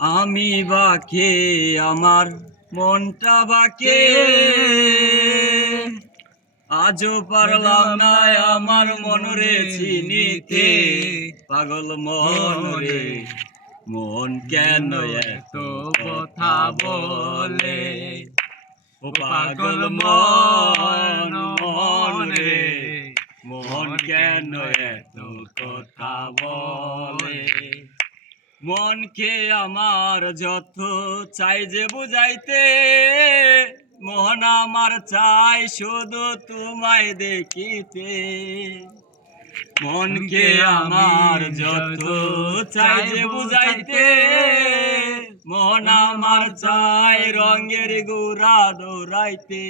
আমি বাকে, আমার মনটা বাকে। আজও পারলাম না আমার মনরে চিনিতে। পাগল মন রে, মন কেন এত কথা বলে? ও পাগল মন রে, মন কেন এত কথা বলে? মনকে আমার যত চাই যে বুঝাইতে মন আমার চাই শুধু তোমায় দেখিতে। মনকে আমার যত চাই যে বুঝাইতে মন আমার চাই রঙের গুড়া দৌড়াইতে।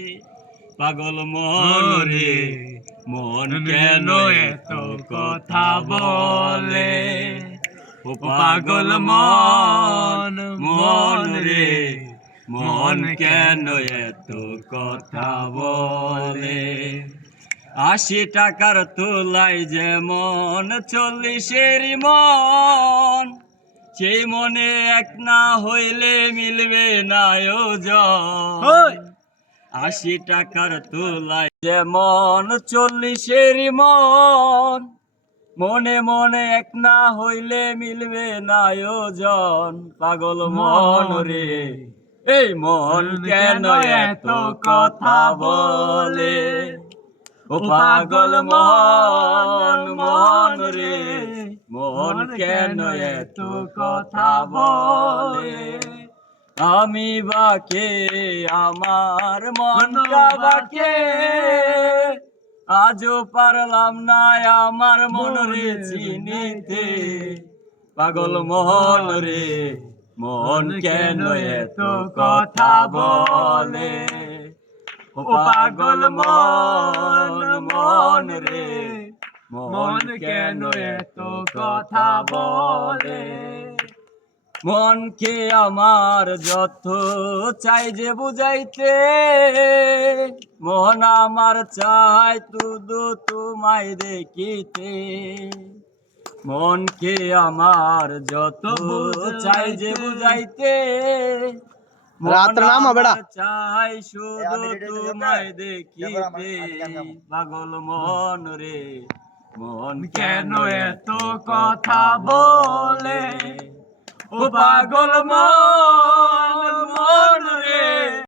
পাগল মন রে মন কেন এত কথা বলে? ও পাগল মন মন রে। মন কেন এত কথা বলে? আশি টাকার তোলাই যেমন চল্লিশের মন সেই মনে এক না হইলে মিলবে না ওজন আশি টাকার তোলাই যেমন চল্লিশের মন মনে মনে এক না হইলে মিলবে না ওজন পাগল মন রে। এই মন কেন এত কথা বলে? ও পাগল মন মন রে। মন কেন এত কথা বলে? আমি বাকে আমার মন বাকে আজও পারলাম না আমার মন রে চিনিতে। পাগল মন রে মন কেন এত কথা বলে? ও পাগল মন মন রে মন কেন এত কথা বলে? মনকে আমার যত চাই যে বুঝাইতে মন আমার চাই তুদু তোমায় দেখিতে। মনকে আমার যত চাই যে বুঝাইতে। রাত্রে নাম। আমার চাই শুধু তোমায় দেখিতে। পাগল মন রে মন কেন এত কথা বলে? পাগল রে